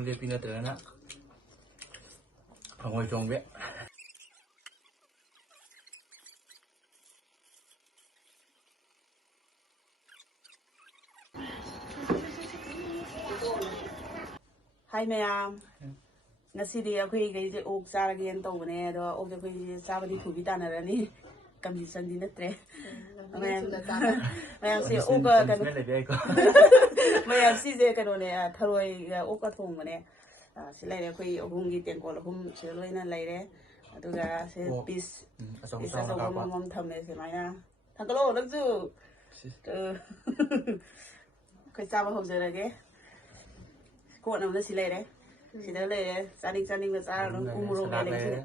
mulai pindah terana pangoi jongbe Hai ma'am ngasi dia aku ini jadi ok cara gian tahu nih do ok aku ini cara di kubi tanah ni kami sendiri netre ma'am si ok kan ma'am si je kan nih tharoi ok thong mana selain aku ini ok ngi tengkol hum selain lain deh atau ga si pis pis so mom thamne si mana thangkalo nak ju aku cara hok jadi ke cô nào nó xí lệ đấy xí đó lệ gia đình là sao nó cũng mua lệ đấy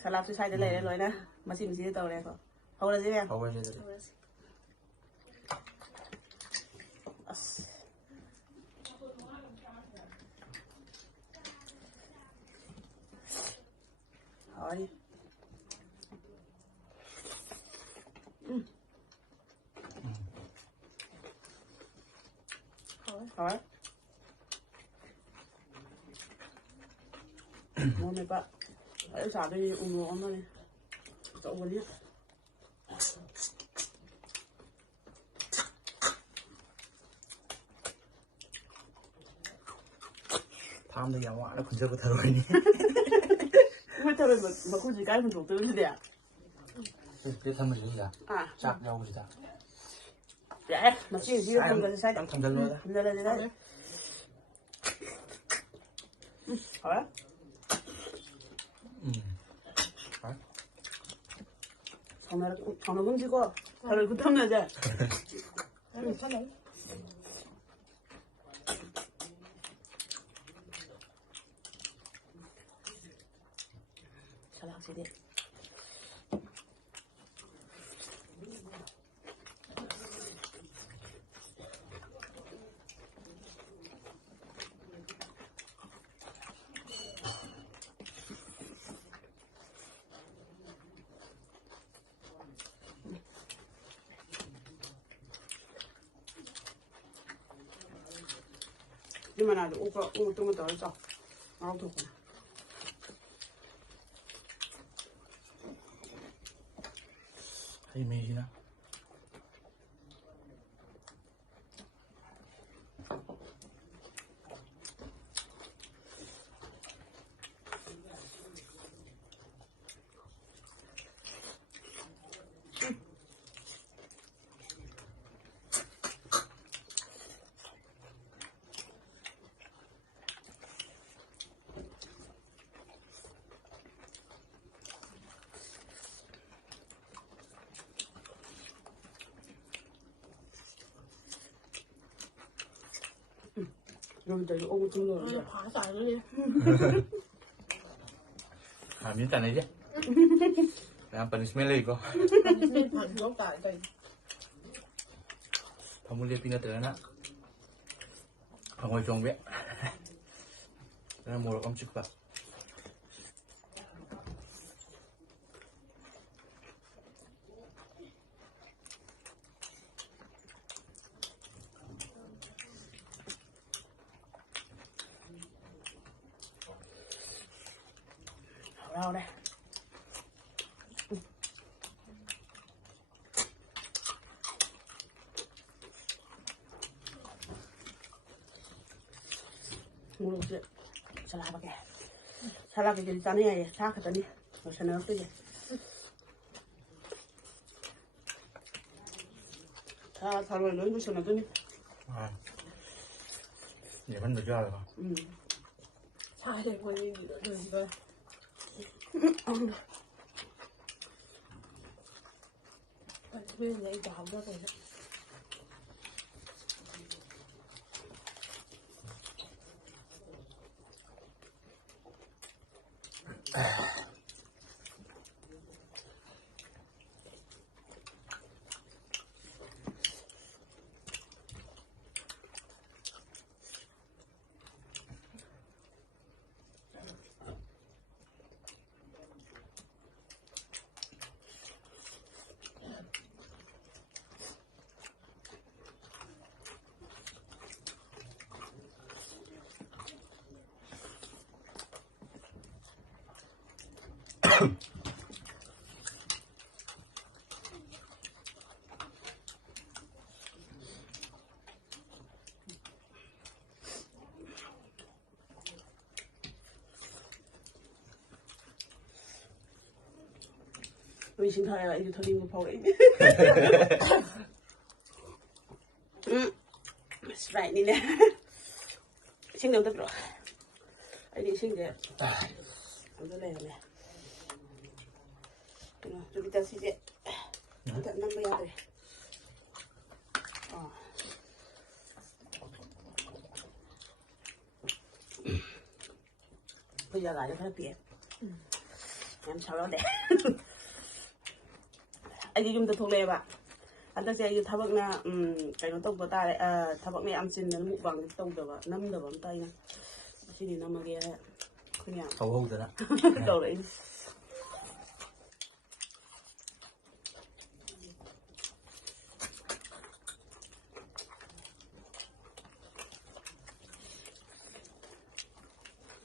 salad xí sai đấy lệ đấy rồi nè mà xí tàu này không là gì vậy hầu là gì đấy hỏi hỏi mua mấy bạn ở xã đây uống ngon thôi cậu uống nhé tham thì giàu nó còn chưa có thở rồi nhỉ không thở rồi mà không chỉ cái mình chủ tư như thế à cái thăm mình gì à chặt đâu gì ta dạ mà chỉ không cần sai thăm dân luôn thăm dân lên đấy hỏi thằng nó cũng chỉ có thằng nó cũng thăm là gì salad gì đi nhưng mà nào được ô tôi mới tới rồi ngon thuộc hay mì gì đó rồi tới ô tôi rồi phá giải nó đi miếng tàn này chứ làm punishment lagi kok nên phản gốc tại đây kamu lihat pindah terana pangoi jongbe karena mulut kamu cukup đâu đây mua được chưa salad pakai salad cái gì tani ya sao cái tani rồi sao nữa cái gì thà rồi lớn cái sao nữa tani vậy vẫn được chưa rồi sai để quay gì nữa được gì vậy bên này bảo ra rồi đấy 微信台来就特别不跑的。是吧？你呢？新疆的不？哎，你新疆？我都来了。这个叫谁的？那不要的。啊。bây giờ lại cho nó kìa em sau đó để anh đi dùng từ thuộc lệ bạn anh ta sẽ tháo bớt na cái nó tông của ta đấy tháo bớt này ăn xin nó mũ bằng tông được năm được bằng tay nè xin thì năm mà kia không nhỉ hầu hầu rồi đó đầu đấy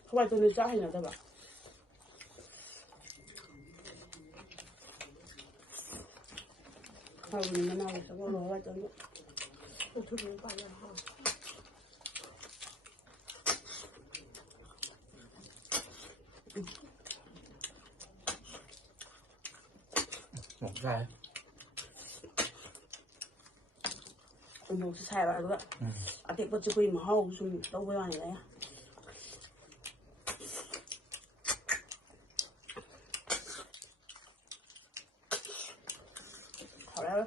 không phải tôi nên trái nào đâu bạn không mình nó nào sẽ có lúa cho nó tôi thích những cái này ha một sai nó sẽ sai bạn rồi à tiệc bữa chưa quên mà hao dùng đâu với này đấy đó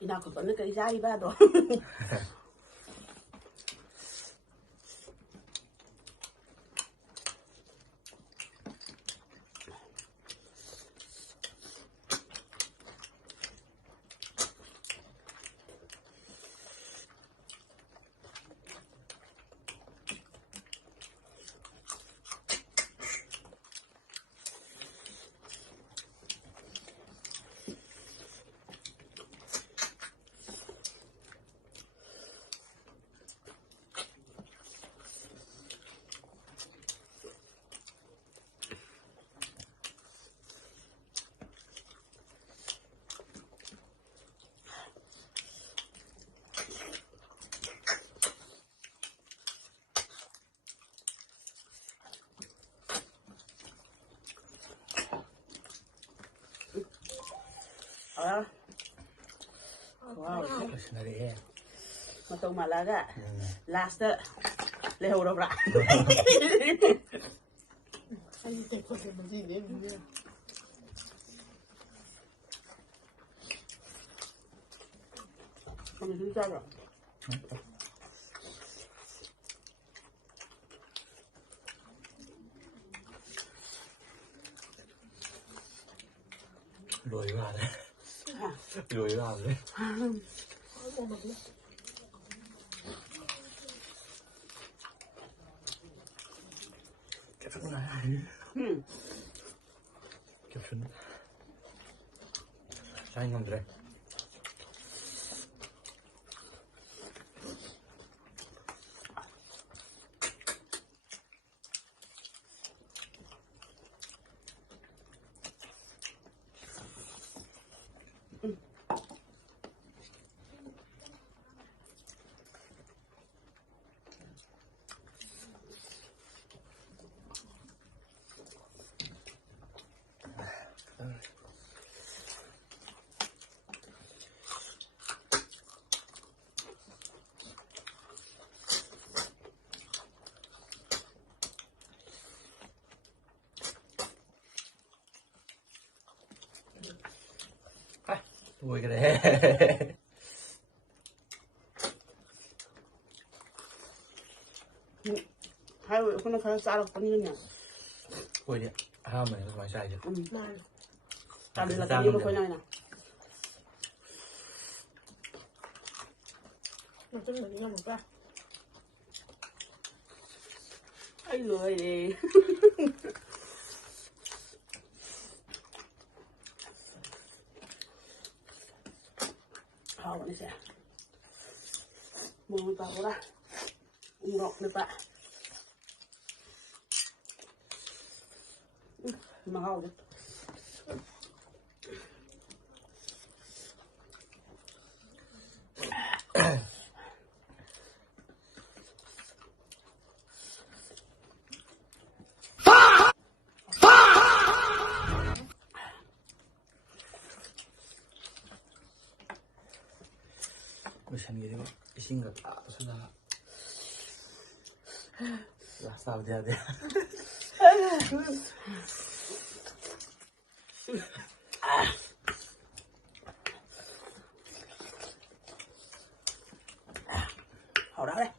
đi nào cũng vẫn cái dây ba đó wow mà tôi mà là cái last đó lấy hồ đâu ra anh thấy có thể mà gì đến như không được sao rồi lùi vào đấy lùi vào đấy cái phần này cái phần sai ngầm rồi ui cái đấy hai người không có sao đâu có như nhỉ ui đi ham này ngoài sai chứ mà tại vì là cái gì mà khối này nè nó真的要么干ai lười đi hao này sẽ mua vào ra ngọt được bạn mahal. lo션이 이신가 소나 라싸우 돼야 돼.好了嘞。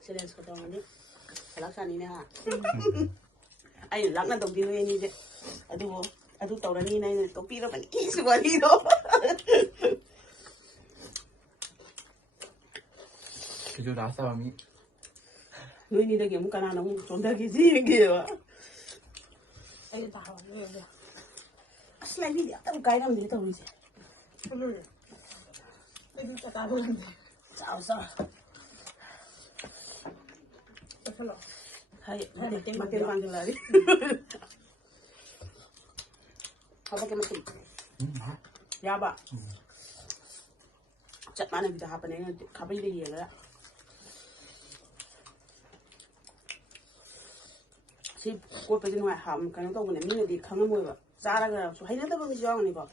现在抽到了呢，老三年哈。哎，啷个都给你的，아두 떠오르니 나는 또 삐러면 이수관이로. 그저 라싸움이. 너희들 되게 뭔가 나는 존다기지 이게요. Đây tao nghe kìa. Slide đi, tao cái làm gì tao đi. Đây cho tao luôn. Sao sao. Sao lọ. Hay, makin panggil lagi. Apa kayak mati? Ya ba. Cat mana kita apa nih? Kapan dia ya? Si gue pengen ngai ham, karena tau mana minggu di kangen gue ba. Cara gara, so hai nanti bagus jual nih ba.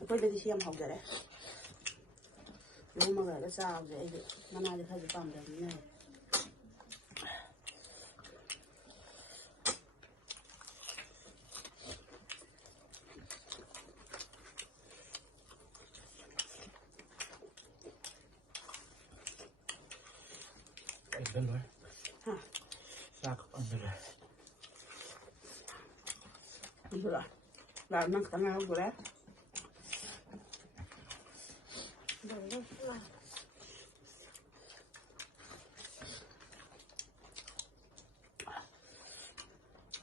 Gue dari siam hau jare. Lu mah gak sah aja, mana ada saja pam dari ni. Ăn rồi. Sao cũng ăn rồi. Ăn rồi. Là mang cả ngao rồi đấy.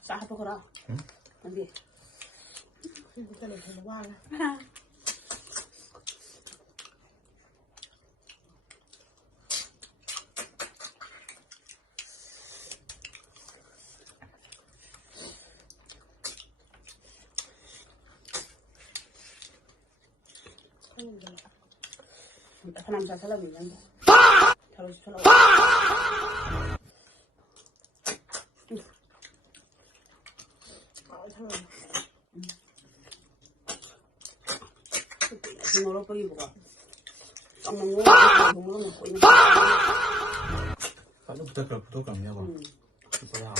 Sao apa kau dah? Nanti. Kita lihat sama mana. Kenapa saya salah bilang? Terus salah. Ngoro pergi buka. Kamu ngoro ini. Kalau betul kami apa? Supaya.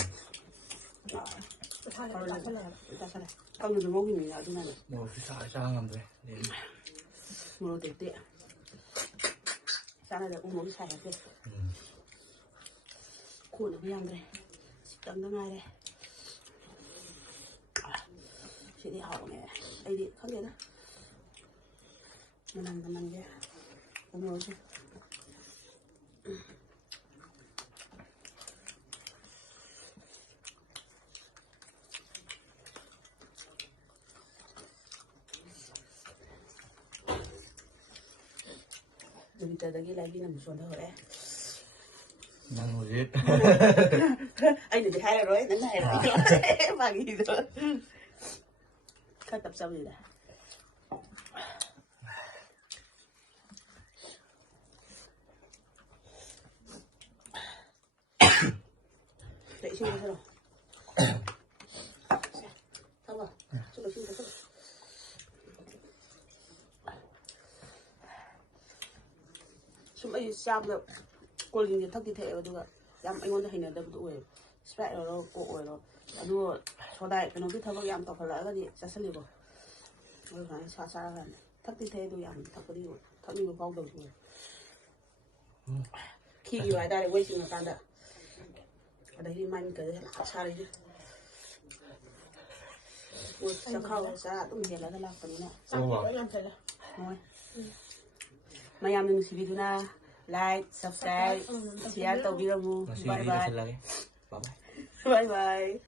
Kita salah. Kamu juga mau gini ya, gimana? Mau bisa jangan deh. Ngoro tete. Sana ada umur saya deh. Cool biang deh. Sedang dengar deh. Jadi hao nè, đây đi không vậy đó. Mình kìa, umur chứ. Jadi tadi lagi nằm xuống thôi đấy. Nang một ít. Anh được 2 rồi, đến 2 rồi. Mà gì rồi? Khai tập xong gì đã? Để xin sao rồi? Sao rồi? Sao rồi xin sao rồi? Chúng ấy sao được? Cô linh thắc thi thể và được ạ. Em anh muốn hình là đâm tụi spec rồi cổ rồi đua cho đại cái nó biết thao em tập phải lại cái gì sẽ xử lý rồi rồi phải xa xa ra thắc thi thể tôi em thắc cái đi rồi thắc đi vào vòng đầu rồi khi lại đây quay xin người ta đã ở đây đi manh cái xa đi chứ ui sao khâu xa tôi hiện lại cái lạc phần này Sao vậy làm thế này? thôi mày em đừng video na like subscribe share tàu video mu bye bye lagi. Bye bye. bye bye